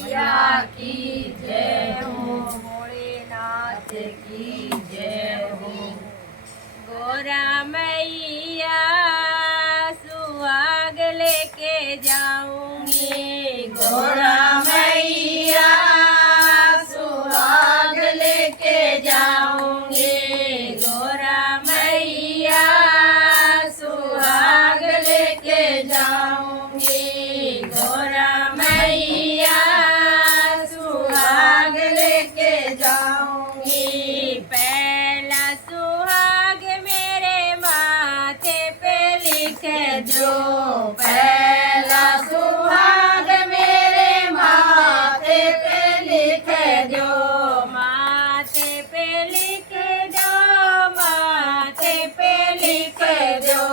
मैया की जय हो, भोलेनाथ की जय हो। गोरा मैया सुहाग लेके जाऊंगी, गोरा मैया सुहाग लेके जाऊंगी, गोरा मैया सुहाग लेके जाऊंगी, गोरा मैया सुहाग लेके जाऊंगी। पहला सुहाग मेरे माथे पे लिख दो, पहला सुहाग मेरे माथे पे लिख दो, माथे पे लिख दो, माथे पे लिख दो,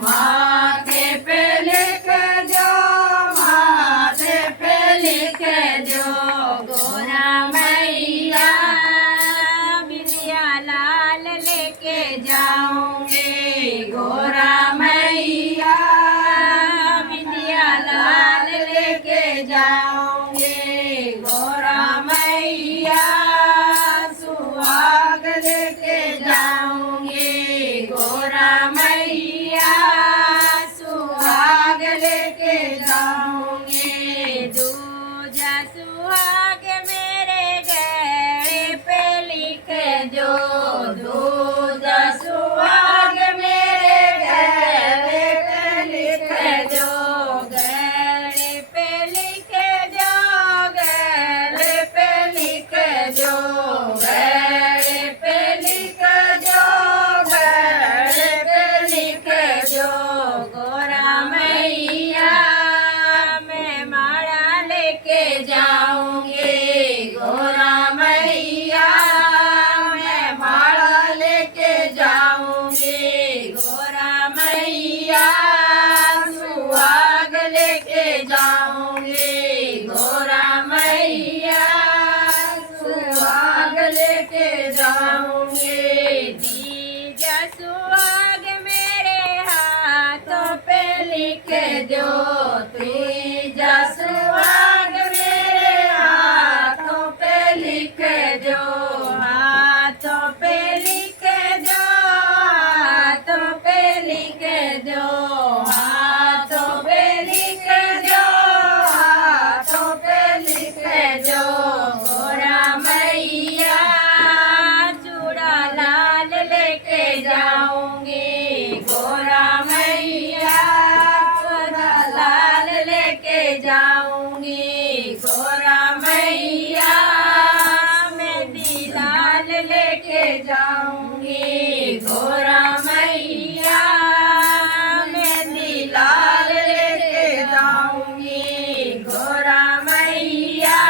माथे पे लिख दो, माथे पे लिख दो। गोरा मैया बिटिया लाल लेके जाऊंगे, गोरा मैया बिटिया लाल लेके जाऊंगे, गोरा मैया सुहाग लेके जाऊंगे, गोरा मैया सुहाग लेके जाऊंगे। दूजा सुहाग मेरे गले पे लिख दो, दूजा सुहाग मेरे गले पे लिख दो, गले पे लिख दो, गले पे लिख दो, गले पे लिख दो, गले पे लिख दो। गोरा मैया मैं माला लेके जाऊंगी, गोरा मैया मैं माला लेके जाऊंगी, गोरा मैया सुहाग लेके जाऊंगी, गोरा मैया सुहाग लेके जाऊंगी। तीजा सुहाग मेरे हाथों पे लिख दो, तीजा सुहाग मेरे हाथों पे लिख दो, हाथों पे लिख दो, हाथों पे लिख दो, हाथों पे लिख दो, हाथों पे लिख दो। गोरा मैया चूड़ा लाल लेके जाऊंगी, गोरा मैया चूड़ा लाल लेके जाऊंगी, गोरा मैया मेहंदी लाल लेके जाऊंगी, गोरा मैया मेहंदी लाल लेके जाऊंगी, गोरा मैया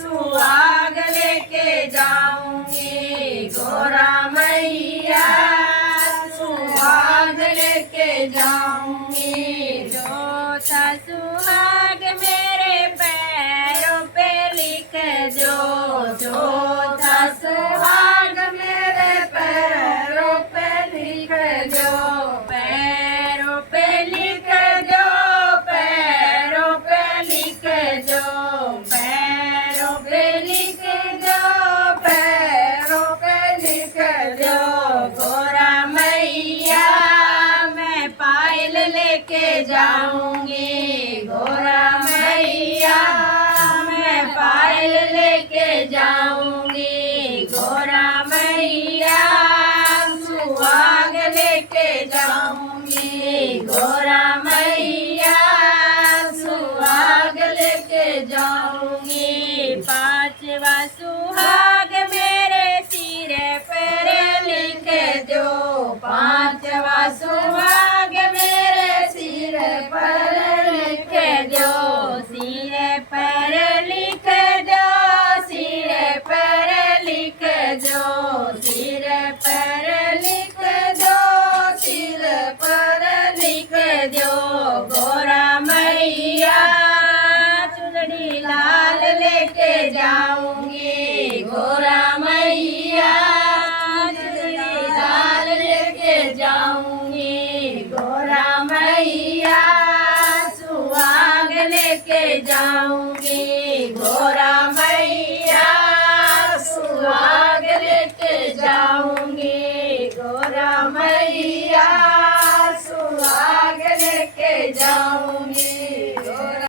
सुहाग लेके जाऊंगी, गोरा मैया सुहाग लेके जाऊंगी। चौथा सुहाग मेरे पैरों पे लिख दो, चौथा सुहाग मेरे पैरों पे लिख दो, पैरों पे लिख दो, पैरों पे लिख दो, पैरों पे लिख दो, पैरों पे लिख दो। गोरा मैया मैं पायल लेके जाऊंगी, गोरा मैया मैं पायल लेके जाऊंगी, गोरा मैया सुहाग लेके जाऊंगी, गोरा मैया सुहाग लेके जाऊंगी। पांचवा सुहाग मेरे सिर पर लिख दो, पांचवा सुहाग मेरे सिर पर लिख दो, सिर पर लिख दो, सिर पर लिख दो, सिर पर लिख दो, सिर पर लिख दो। गोरा मैया चुनरी लाल जाऊंगी गोरा मैया सुहाग लेके जाऊंगी गोरा मैया सुहाग लेके जाऊंगी